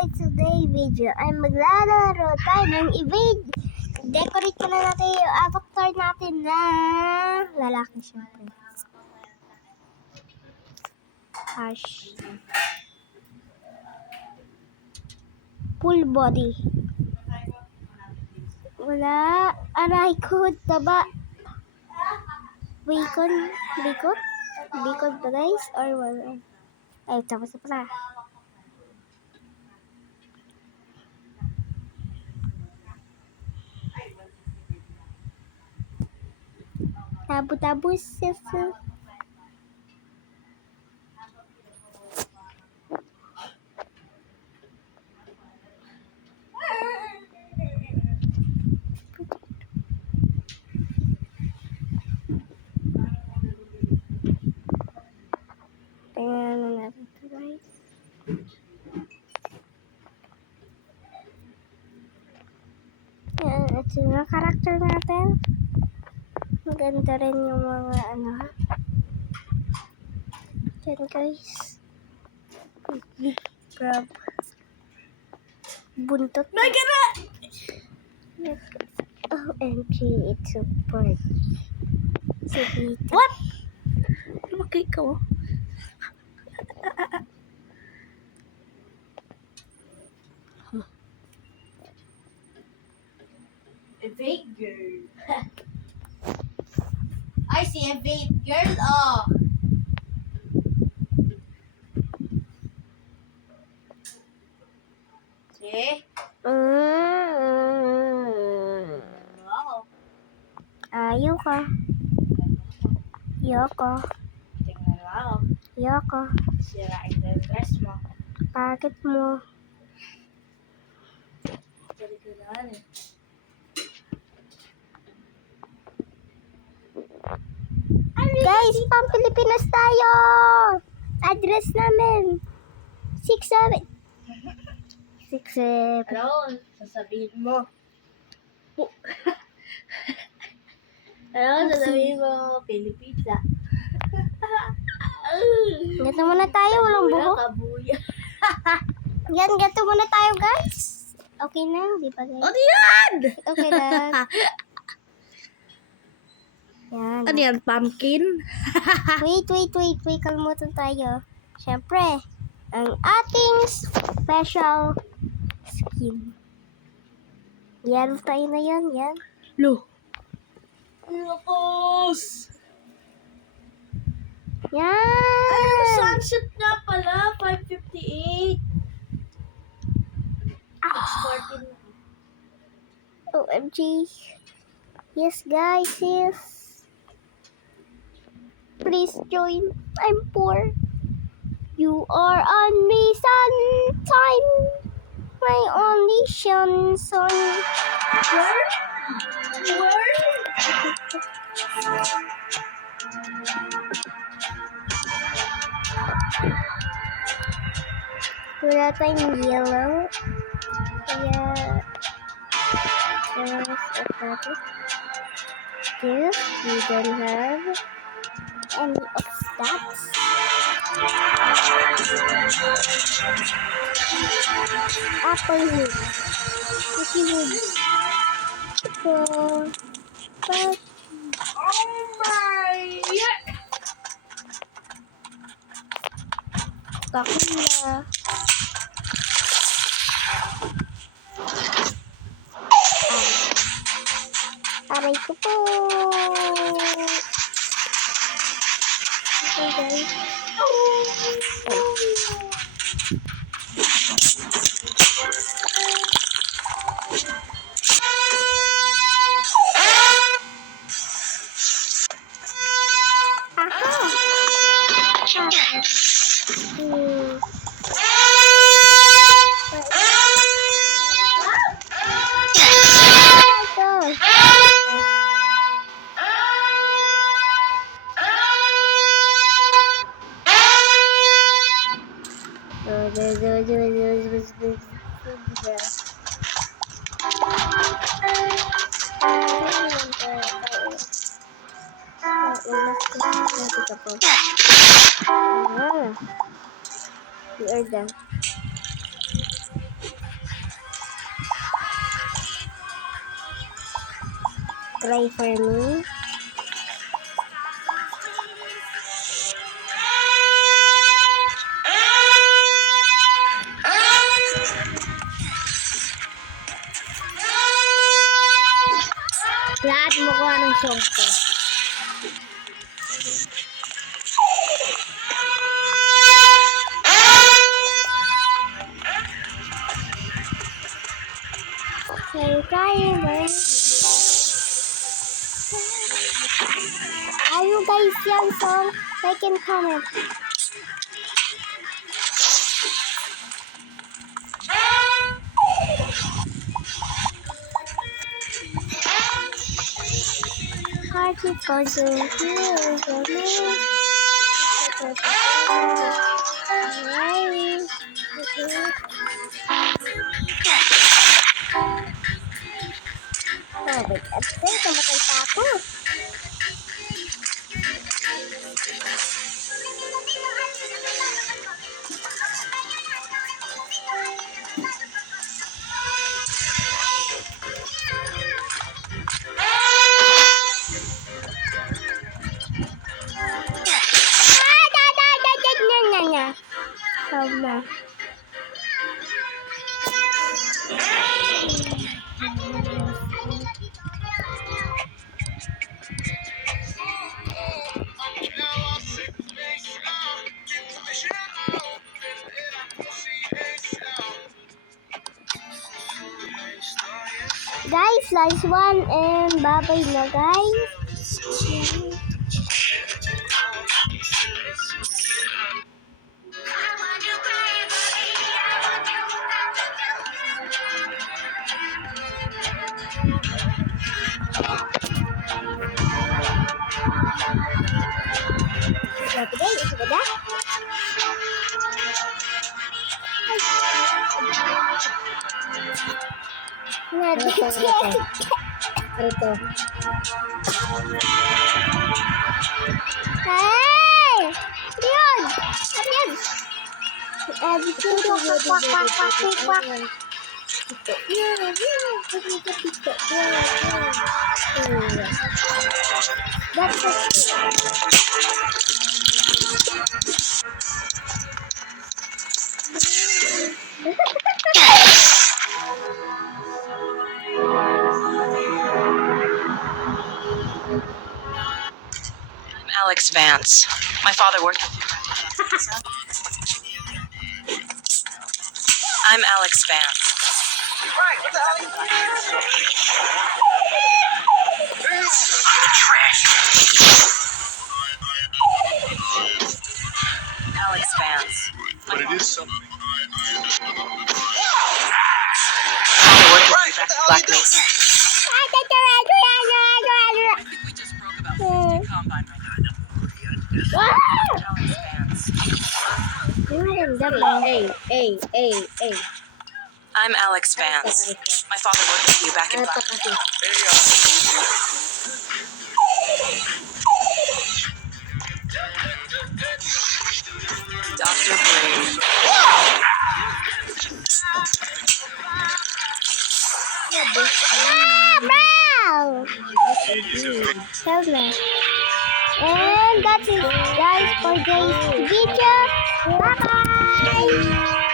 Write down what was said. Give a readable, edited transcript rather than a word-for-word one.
guys, today video ay maglalaro tayo ng evade. Decorate ko na natin yung avatar natin na lalaki syempre. Hash. Full body. Wala. Aray ko, taba. Bacon ba guys? Or wala? Ay, tapos na pala. Tabu-tabu sisa. Tingnan natin ito guys. Yan, ito yung karakter natin. Maganda rin yung mga ano. Yan guys. Grab. Buntot. My God! OMG, it's so pretty. So pretty. What? Lumakay ka oh. A vape girl. I see a vape girl. Oh. See? Wow. Ayoko. Yoko. Tingnan mo. Yoko. Sirain na yung dress mo. Bakit mo? Sorry ko na eh. Guys, pang Pilipinas tayo! Address namin. 67. 67. Ano? Sasabihin mo. Ano? Sasabihin mo. Pilipizza. Gato muna tayo, walang buhok. Kabuya. Yan, gato muna tayo guys. Okay na, di ba guys? Ano yan? Okay lang. Yan. Ano yan? Pumpkin? Wait. Kalmutan tayo. Siyempre, ang ating special skin. Yan tayo na yan. Lo. Locos! Yan! Sunset nga pala. 5:58. It's 14. OMG. Yes, guys, yes. Please join. I'm poor. You are on me time. My only son. Where? Wala tayong yellow. Kaya, this, we don't have any of that. Apple hood. Cookie hood. So, but, Oh my! Yeah. kakula. Aray ko po. Okay guys. We are done. pray for me. Lahat mo ko anong song ko. Okay, tayo ba? Are you guys young song? Like and comment. Party for Oh, wait, at think namatay pa ako. Solve na. Guys, last one and bye-bye na guys. Berapa deh? Sudah? Ito. Hey! Yun! Yun! That's Alex Vance. My father worked with you. I'm Alex Vance. Alex Vance. But it is something. Father worked with you back in Black Mesa. We just broke about 50 combine right now. Alex Vance. Hey. I'm Alex Vance. My father worked with you back in Black Mesa. Dr. Brave. Wow! So nice. And that's it guys for today's video. Bye bye!